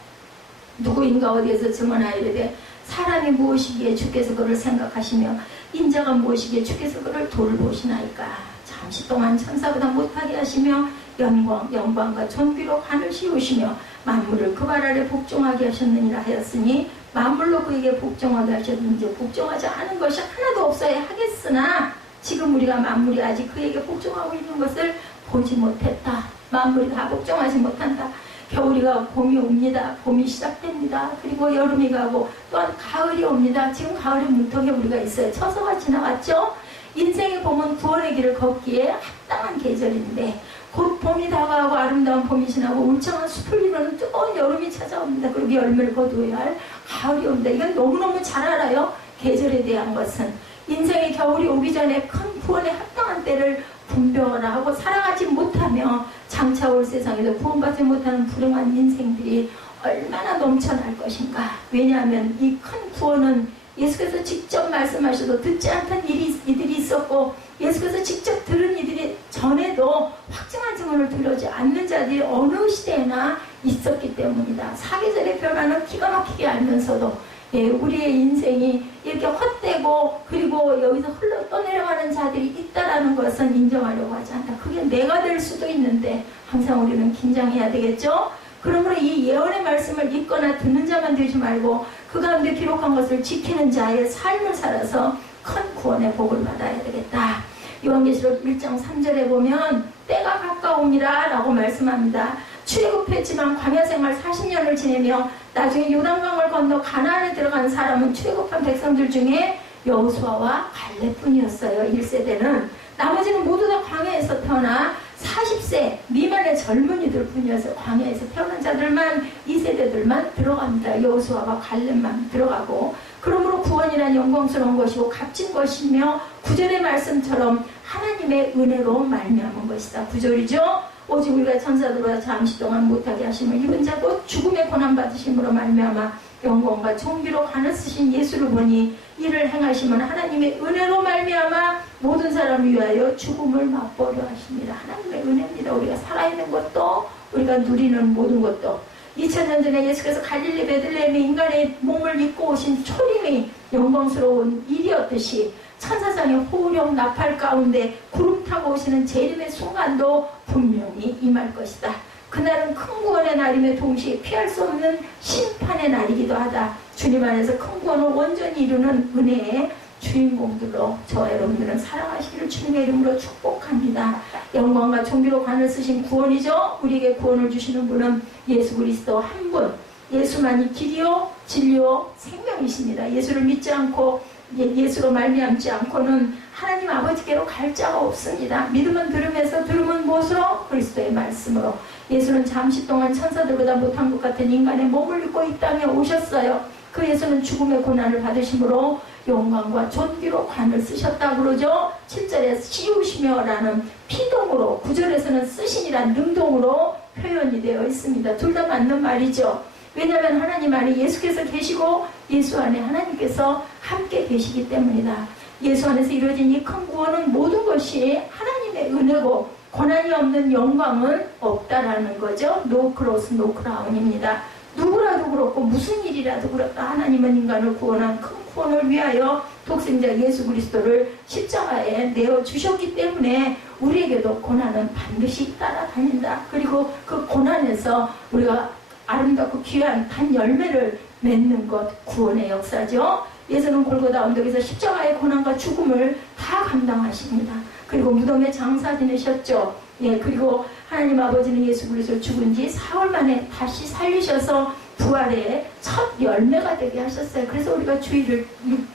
누구인가 어디에서 증언하이르되 사람이 무엇이기에 주께서 그를 생각하시며 인자가 무엇이기에 주께서 그를 돌보시나이까. 잠시 동안 천사보다 못하게 하시며 영광과 존귀로 하늘 씌우시며 만물을 그 발 아래 복종하게 하셨느니라 하였으니, 만물로 그에게 복종하게 하셨는지 복종하지 않은 것이 하나도 없어야 하겠으나 지금 우리가 만물이 아직 그에게 복종하고 있는 것을 보지 못했다. 만물이 다 복종하지 못한다. 겨울이 가고 봄이 옵니다. 봄이 시작됩니다. 그리고 여름이 가고 또한 가을이 옵니다. 지금 가을의 문턱에 우리가 있어요. 처서가 지나갔죠. 인생의 봄은 구원의 길을 걷기에 합당한 계절인데, 곧 봄이 다가오고 아름다운 봄이 지나고 울창한 숲을 이루는 뜨거운 여름이 찾아옵니다. 그리고 열매를 거두어야 할 가을이 옵니다. 이건 너무너무 잘 알아요. 계절에 대한 것은. 인생의 겨울이 오기 전에 큰 구원에 합당한 때를 분별하라 하고 살아가지 못하며 장차 올 세상에도 구원받지 못하는 불행한 인생들이 얼마나 넘쳐날 것인가. 왜냐하면 이 큰 구원은 예수께서 직접 말씀하셔도 듣지 않던 이들이 있었고, 예수께서 직접 들은 이들이 전에도 확증한 증언을 들려지 않는 자들이 어느 시대에나 있었기 때문이다. 사계절의 변화는 기가 막히게 알면서도 우리의 인생이 이렇게 헛되고 그리고 여기서 흘러 떠내려가는 자들이 있다라는 것은 인정하려고 하지 않다. 그게 내가 될 수도 있는데 항상 우리는 긴장해야 되겠죠. 그러므로 이 예언의 말씀을 읽거나 듣는 자만 되지 말고 그 가운데 기록한 것을 지키는 자의 삶을 살아서 큰 구원의 복을 받아야 되겠다. 요한계시록 1장 3절에 보면 때가 가까움이라 라고 말씀합니다. 출애굽했지만 광야생활 40년을 지내며 나중에 요단강을 건너 가나안에 들어간 사람은 출애굽한 백성들 중에 여호수아와 갈렙뿐이었어요. 1세대는. 나머지는 모두 다 광야에서 태어나 40세 미만의 젊은이들 뿐이어서 광야에서 태어난 자들만 2세대들만 들어갑니다. 여호수아와 갈렙만 들어가고, 그러므로 구원이란 영광스러운 것이고 값진 것이며 9절의 말씀처럼 하나님의 은혜로 말미암은 것이다. 9절이죠. 오직 우리가 천사들보다 잠시 동안 못하게 하심을 입은 자도 죽음의 고난받으심으로 말미암아 영광과 존귀로 하늘 쓰신 예수를 보니 이를 행하시면 하나님의 은혜로 말미암아 모든 사람을 위하여 죽음을 맛보려 하십니다. 하나님의 은혜입니다. 우리가 살아있는 것도 우리가 누리는 모든 것도. 2000년 전에 예수께서 갈릴리 베들레헴에 인간의 몸을 입고 오신 초림이 영광스러운 일이었듯이 천사장의 호령 나팔 가운데 구름 타고 오시는 재림의 순간도 분명히 임할 것이다. 그날은 큰 구원의 날임에 동시에 피할 수 없는 심판의 날이기도 하다. 주님 안에서 큰 구원을 온전히 이루는 은혜의 주인공들로 저와 여러분들은 살아가시기를 주님의 이름으로 축복합니다. 영광과 존귀로 관을 쓰신 구원이죠. 우리에게 구원을 주시는 분은 예수 그리스도 한 분, 예수만이 길이요 진리요 생명이십니다. 예수를 믿지 않고 예수로 말미암지 않고는 하나님 아버지께로 갈 자가 없습니다. 믿음은 들음에서, 들음은 무엇으로? 그리스도의 말씀으로. 예수는 잠시 동안 천사들보다 못한 것 같은 인간의 몸을 입고 이 땅에 오셨어요. 그 예수는 죽음의 고난을 받으심으로 영광과 존귀로 관을 쓰셨다고 그러죠. 7절에 씌우시며 라는 피동으로, 9절에서는 쓰신이란 능동으로 표현이 되어 있습니다. 둘 다 맞는 말이죠. 왜냐하면 하나님 안에 예수께서 계시고 예수 안에 하나님께서 함께 계시기 때문이다. 예수 안에서 이루어진 이 큰 구원은 모든 것이 하나님의 은혜고 고난이 없는 영광은 없다라는 거죠. No cross, no crown입니다. 누구라도 그렇고 무슨 일이라도 그렇다. 하나님은 인간을 구원한 큰 구원을 위하여 독생자 예수 그리스도를 십자가에 내어주셨기 때문에 우리에게도 고난은 반드시 따라다닌다. 그리고 그 고난에서 우리가 아름답고 귀한 단 열매를 맺는 것, 구원의 역사죠. 예수는 골고다 언덕에서 십자가의 고난과 죽음을 다 감당하십니다. 그리고 무덤에 장사 지내셨죠. 예, 그리고 하나님 아버지는 예수 그리스도 죽은 지 4월 만에 다시 살리셔서 부활의 첫 열매가 되게 하셨어요. 그래서 우리가 주일을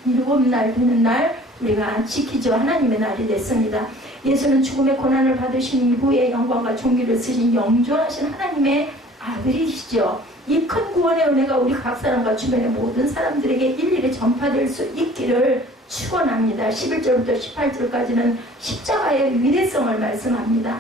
7날 되는 날 우리가 지키죠. 하나님의 날이 됐습니다. 예수는 죽음의 고난을 받으신 이후에 영광과 존귀를 쓰신 영존하신 하나님의 아들이시죠. 이 큰 구원의 은혜가 우리 각 사람과 주변의 모든 사람들에게 일일이 전파될 수 있기를 축원합니다. 11절부터 18절까지는 십자가의 위대성을 말씀합니다.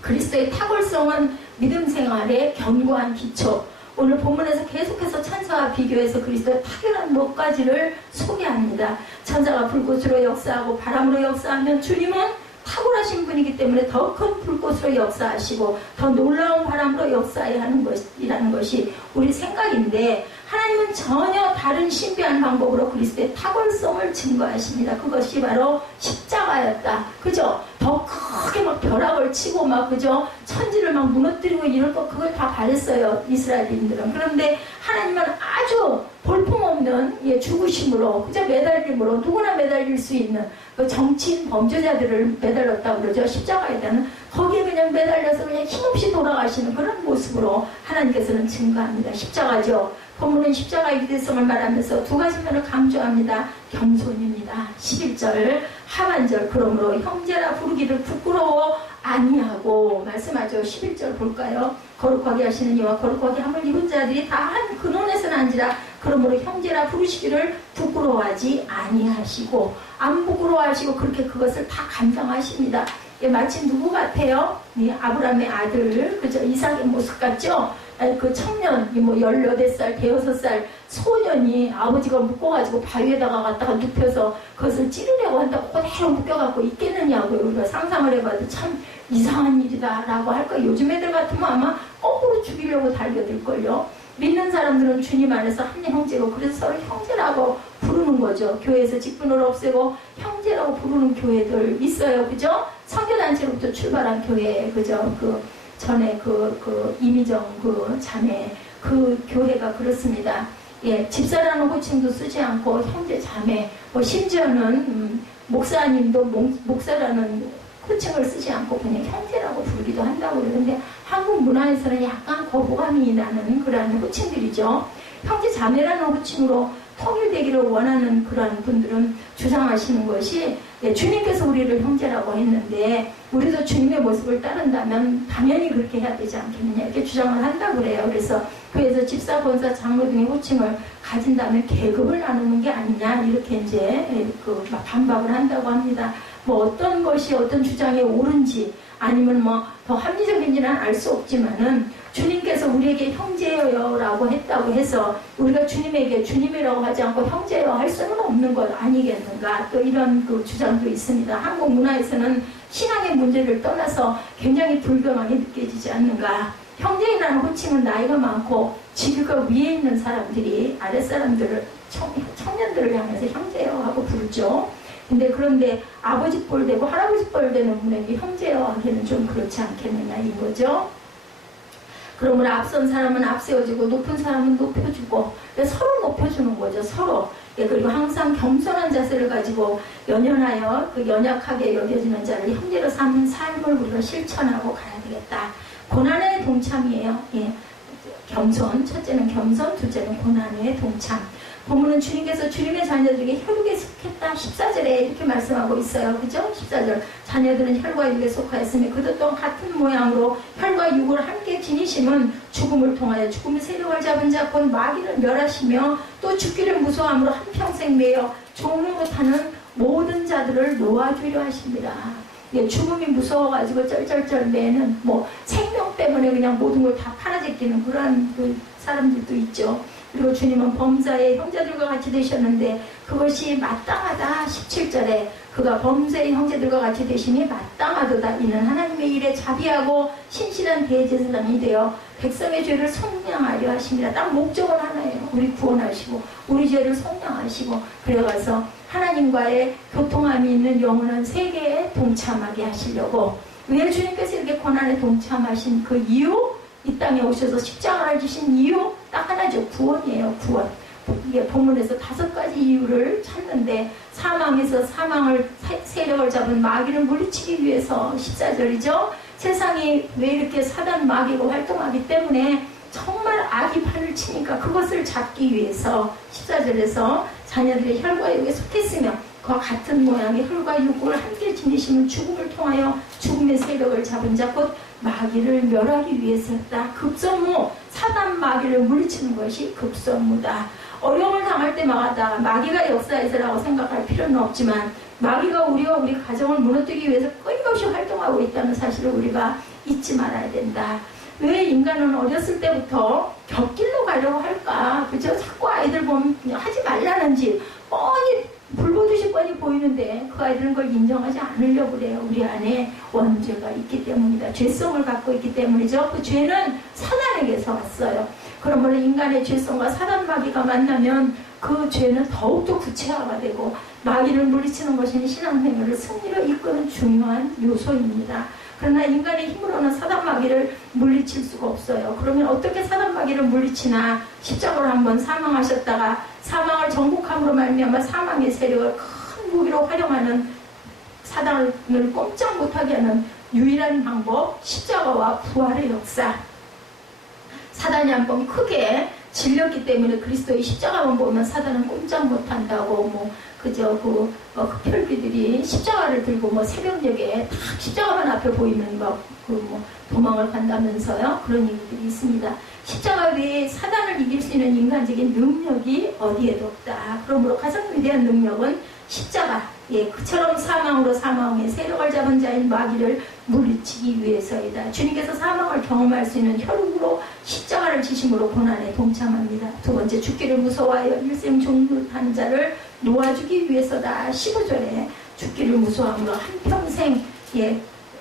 그리스도의 탁월성은 믿음 생활의 견고한 기초. 오늘 본문에서 계속해서 천사와 비교해서 그리스도의 탁월한 몇 가지를 소개합니다. 천사가 불꽃으로 역사하고 바람으로 역사하면 주님은 탁월하신 분이기 때문에 더 큰 불꽃으로 역사하시고 더 놀라운 바람으로 역사해야 하는 것이라는 것이 우리 생각인데, 하나님은 전혀 다른 신비한 방법으로 그리스도의 탁월성을 증거하십니다. 그것이 바로 십자가였다. 그죠? 더 크게 막 벼락을 치고 막, 그죠? 천지를 막 무너뜨리고 이럴 거 그걸 다 바랬어요. 이스라엘인들은. 그런데 하나님은 아주 볼품없는 죽으심으로, 그죠? 매달림으로, 누구나 매달릴 수 있는 그 정치인 범죄자들을 매달렸다고 그러죠. 십자가에다는 거기에 그냥 매달려서 그냥 힘없이 돌아가시는 그런 모습으로 하나님께서는 증거합니다. 십자가죠. 본문은 십자가의 위대성을 말하면서 두 가지 면을 강조합니다. 겸손입니다. 11절 하반절, 그러므로 형제라 부르기를 부끄러워 아니하고 말씀하죠. 11절 볼까요? 거룩하게 하시는 이와 거룩하게 함을 입은 자들이 다 한 근원에서 난지라. 그러므로 형제라 부르시기를 부끄러워하지 아니하시고, 안 부끄러워하시고 그렇게 그것을 다 감당하십니다. 마치 누구 같아요? 아브라함의 아들, 그죠? 이삭의 모습 같죠? 그 청년, 18살, 16살 소년이 아버지가 묶어가지고 바위에다가 갖다가 눕혀서 그것을 찌르려고 한다고 그대로 묶여갖고 있겠느냐고요. 우리가 상상을 해봐도 참 이상한 일이다 라고 할 거예요. 요즘 애들 같으면 아마 거꾸로 죽이려고 달려들걸요. 믿는 사람들은 주님 안에서 한 형제고, 그래서 서로 형제라고 부르는 거죠. 교회에서 직분을 없애고 형제라고 부르는 교회들 있어요. 그죠? 선교단체로부터 출발한 교회, 그죠? 그 전에 이미정 자매, 그 교회가 그렇습니다. 예, 집사라는 호칭도 쓰지 않고 형제 자매, 심지어는 목사님도 목사라는 호칭을 쓰지 않고 그냥 형제라고 부르기도 한다고 그러는데, 한국 문화에서는 약간 거부감이 나는 그러한 호칭들이죠. 형제 자매라는 호칭으로 통일되기를 원하는 그러한 분들은 주장하시는 것이, 주님께서 우리를 형제라고 했는데 우리도 주님의 모습을 따른다면 당연히 그렇게 해야 되지 않겠느냐, 이렇게 주장을 한다고 그래요. 그래서 교회에서 집사, 권사, 장로 등의 호칭을 가진다면 계급을 나누는 게 아니냐, 이렇게 이제 반박을 한다고 합니다. 어떤 것이 어떤 주장이 옳은지 아니면 더 합리적인지는 알 수 없지만은, 주님께서 우리에게 형제여라고 했다고 해서 우리가 주님에게 주님이라고 하지 않고 형제여 할 수는 없는 것 아니겠는가, 또 이런 주장도 있습니다. 한국 문화에서는 신앙의 문제를 떠나서 굉장히 불경하게 느껴지지 않는가. 형제라는 호칭은 나이가 많고 지위가 위에 있는 사람들이 아랫사람들을, 청년들을 향해서 형제여 하고 부르죠. 그런데 아버지 뻘 되고 할아버지 뻘 되는 분에게 형제여 하기는 좀 그렇지 않겠느냐 이거죠. 그러므로 앞선 사람은 앞세워지고 높은 사람은 높여주고 서로 높여주는 거죠. 서로. 그리고 항상 겸손한 자세를 가지고 연연하여 그 연약하게 여겨지는 자를 형제로 삼는 삶을 우리가 실천하고 가야 되겠다. 고난의 동참이에요. 겸손, 첫째는 겸손, 둘째는 고난의 동참. 본문은 주님께서 주님의 자녀들에게 혈육에 속했다 14절에 이렇게 말씀하고 있어요. 그죠? 14절 자녀들은 혈과 육에 속하였으며 그도 또한 같은 모양으로 혈과 육을 함께 지니심은 죽음을 통하여 죽음의 세력을 잡은 자 곧 마귀를 멸하시며 또 죽기를 무서워함으로 한평생 매여 종을 못하는 모든 자들을 놓아주려 하십니다. 죽음이 무서워가지고 쩔쩔쩔 매는 생명 때문에 그냥 모든 걸 다 팔아제끼는 그런 그 사람들도 있죠. 그리고 주님은 범사의 형제들과 같이 되셨는데 그것이 마땅하다. 17절에 그가 범사의 형제들과 같이 되심이 마땅하도다. 이는 하나님의 일에 자비하고 신실한 대제사장이 되어 백성의 죄를 속량하려 하십니다. 딱 목적은 하나예요. 우리 구원하시고 우리 죄를 속량하시고 그래가서 하나님과의 교통함이 있는 영원한 세계에 동참하게 하시려고. 왜 주님께서 이렇게 고난에 동참하신 그 이유, 이 땅에 오셔서 십자가를 지신 이유 딱 하나죠. 구원이에요. 구원. 이게 본문에서 5가지 이유를 찾는데 사망에서 사망을 세력을 잡은 마귀를 물리치기 위해서 14절이죠. 세상이 왜 이렇게 사단 마귀가 활동하기 때문에 정말 악이 판을 치니까 그것을 잡기 위해서 14절에서 자녀들의 혈과 육에 속했으며 그와 같은 모양의 혈과 육을 함께 지니시는 죽음을 통하여 죽음의 세력을 잡은 자 곧 마귀를 멸하기 위해서였다. 급선무, 사단 마귀를 물리치는 것이 급선무다. 어려움을 당할 때마다 마귀가 역사해서라고 생각할 필요는 없지만 마귀가 우리와 우리 가정을 무너뜨리기 위해서 끊임없이 활동하고 있다는 사실을 우리가 잊지 말아야 된다. 왜 인간은 어렸을 때부터 곁길로 가려고 할까? 그죠? 자꾸 아이들 보면 하지 말라는지 뻔히 불보듯이 뻔히 보이는데 그 아이들은 그걸 인정하지 않으려고 그래요. 우리 안에 원죄가 있기 때문이다. 죄성을 갖고 있기 때문이죠. 그 죄는 사단에게서 왔어요. 그러므로 인간의 죄성과 사단 마귀가 만나면 그 죄는 더욱더 구체화가 되고 마귀를 물리치는 것이 신앙생활을 승리로 이끄는 중요한 요소입니다. 그러나 인간의 힘으로는 사단 마귀를 물리칠 수가 없어요. 그러면 어떻게 사단 마귀를 물리치나? 십자가로 한번 사망하셨다가 사망을 정복함으로 말미암아 사망의 세력을 큰 무기로 활용하는 사단을 꼼짝 못하게 하는 유일한 방법, 십자가와 부활의 역사. 사단이 한번 크게 질렸기 때문에 그리스도의 십자가만 보면 사단은 꼼짝 못한다고 그저 그 혈비들이 십자가를 들고 새벽녘에 딱 십자가만 앞에 보이면 도망을 간다면서요. 그런 얘기들이 있습니다. 십자가 외에 사단을 이길 수 있는 인간적인 능력이 어디에도 없다. 그러므로 가장 위대한 능력은 십자가. 그처럼 사망으로 사망의 세력을 잡은 자인 마귀를 물리치기 위해서이다. 주님께서 사망을 경험할 수 있는 혈육으로 십자가를 지심으로 고난에 동참합니다. 두 번째, 죽기를 무서워하여 일생 종노릇하는 자를 놓아주기 위해서다. 15절에 죽기를 무서워함으로 한평생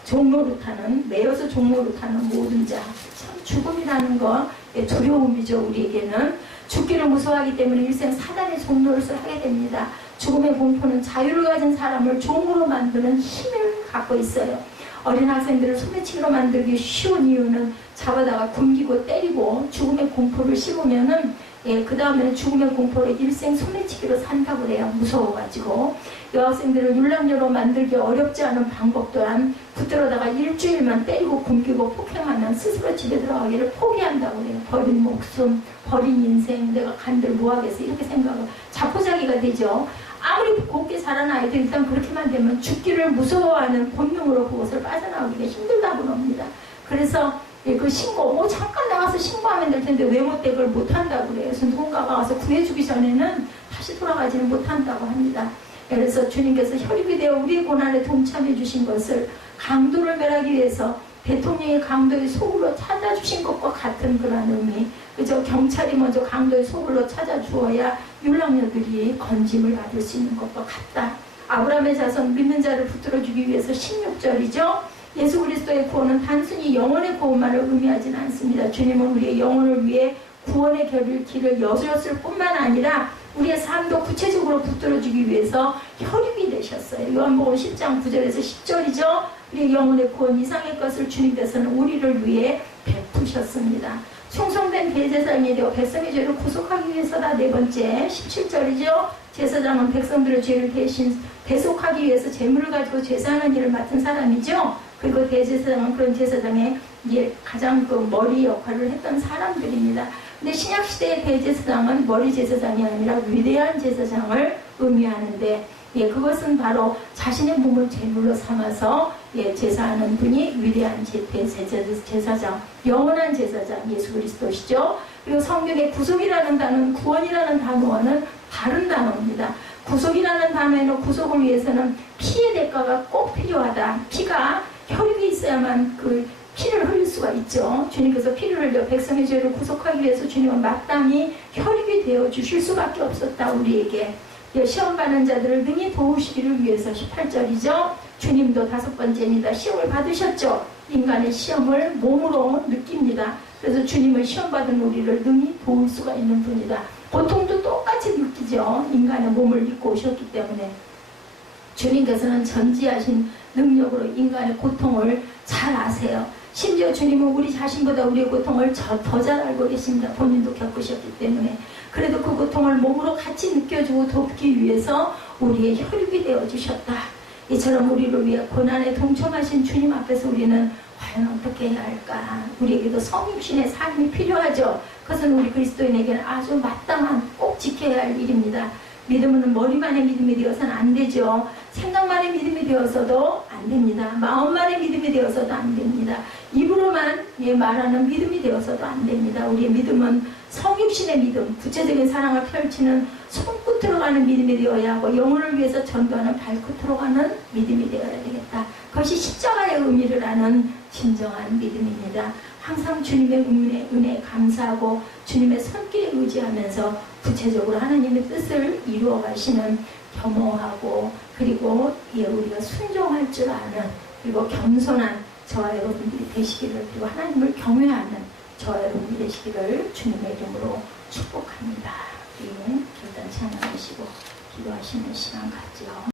종노릇하는, 매여서 종노릇하는 모든 자. 참 죽음이라는 거 두려움이죠. 우리에게는 죽기를 무서워하기 때문에 일생 사단의 종노릇을 하게 됩니다. 죽음의 공포는 자유를 가진 사람을 종으로 만드는 힘을 갖고 있어요. 어린 학생들을 소매치기로 만들기 쉬운 이유는 잡아다가 굶기고 때리고 죽음의 공포를 씹으면은 그 다음에는 죽음의 공포로 일생 소매치기로 산다고 그래요. 무서워가지고. 여학생들을 율랑녀로 만들기 어렵지 않은 방법 또한 붙들어다가 일주일만 때리고 굶기고 폭행하면 스스로 집에 들어가기를 포기한다고 그래요. 버린 목숨, 버린 인생, 내가 간들 뭐하겠어 이렇게 생각을 자포자기가 되죠. 아무리 곱게 자란 아이도 일단 그렇게만 되면 죽기를 무서워하는 본능으로 그것을 빠져나오기가 힘들다고 합니다. 그래서 그 신고, 잠깐 나가서 신고하면 될 텐데 왜 못해? 그걸 못한다고 그래요. 그래서 누군가가 와서 구해주기 전에는 다시 돌아가지는 못한다고 합니다. 그래서 주님께서 혈육이 되어 우리의 고난에 동참해 주신 것을 강도를 멸하기 위해서 대통령이 강도의 소굴로 찾아주신 것과 같은 그런 의미. 그저 경찰이 먼저 강도의 소굴로 찾아주어야 율랑녀들이 건짐을 받을 수 있는 것과 같다. 아브라함의 자손 믿는 자를 붙들어주기 위해서 16절이죠. 예수 그리스도의 구원은 단순히 영혼의 구원만을 의미하지는 않습니다. 주님은 우리의 영혼을 위해 구원의 길을 여셨을 뿐만 아니라 우리의 삶도 구체적으로 붙들어주기 위해서 혈육이 되셨어요. 요한복음 10장 9절에서 10절이죠. 우리의 영혼의 구원 이상의 것을 주님께서는 우리를 위해 베푸셨습니다. 베푸셨습니다. 충성된 대제사장이 되어 백성의 죄를 구속하기 위해서다. 네 번째 17절이죠. 제사장은 백성들의 죄를 대신 대속하기 위해서 제물을 가지고 제사하는 일을 맡은 사람이죠. 그리고 대제사장은 그런 제사장의 가장 그 머리 역할을 했던 사람들입니다. 근데 신약시대의 대제사장은 머리 제사장이 아니라 위대한 제사장을 의미하는데, 그것은 바로 자신의 몸을 제물로 삼아서 제사하는 분이 위대한 제사장, 영원한 제사장 예수 그리스도시죠. 그리고 성경의 구속이라는 단어는, 구원이라는 단어와는 다른 단어입니다. 구속이라는 단어에는 구속을 위해서는 피의 대가가 꼭 필요하다. 피가 혈육이 있어야만 그 피를 흘릴 수가 있죠. 주님께서 피를 흘려 백성의 죄를 구속하기 위해서 주님은 마땅히 혈육이 되어 주실 수밖에 없었다. 우리에게 시험 받는 자들을 능히 도우시기를 위해서 18절이죠. 주님도 5번째입니다. 시험을 받으셨죠. 인간의 시험을 몸으로 느낍니다. 그래서 주님은 시험 받은 우리를 능히 도울 수가 있는 분이다. 고통도 똑같이 느끼죠. 인간의 몸을 입고 오셨기 때문에. 주님께서는 전지하신 능력으로 인간의 고통을 잘 아세요. 심지어 주님은 우리 자신보다 우리의 고통을 더 잘 알고 계십니다. 본인도 겪으셨기 때문에. 그래도 그 고통을 몸으로 같이 느껴주고 돕기 위해서 우리의 혈육이 되어주셨다. 이처럼 우리를 위해 고난에 동참하신 주님 앞에서 우리는 과연 어떻게 해야 할까? 우리에게도 성육신의 삶이 필요하죠. 그것은 우리 그리스도인에게는 아주 마땅한 꼭 지켜야 할 일입니다. 믿음은 머리만의 믿음이 되어서는 안 되죠. 생각만의 믿음이 되어서도 안 됩니다. 마음만의 믿음이 되어서도 안 됩니다. 입으로만 말하는 믿음이 되어서도 안 됩니다. 우리의 믿음은 성육신의 믿음, 구체적인 사랑을 펼치는 손끝으로 가는 믿음이 되어야 하고, 영혼을 위해서 전도하는 발끝으로 가는 믿음이 되어야 되겠다. 그것이 십자가의 의미를 아는 진정한 믿음입니다. 항상 주님의 은혜에 감사하고 주님의 손길에 의지하면서 구체적으로 하나님의 뜻을 이루어 가시는 겸허하고, 그리고 우리가 순종할 줄 아는, 그리고 겸손한 저와 여러분들이 되시기를, 그리고 하나님을 경외하는 저와 여러분들이 되시기를 주님의 이름으로 축복합니다. 우리 결단 찬양하시고 기도하시는 시간 갖죠.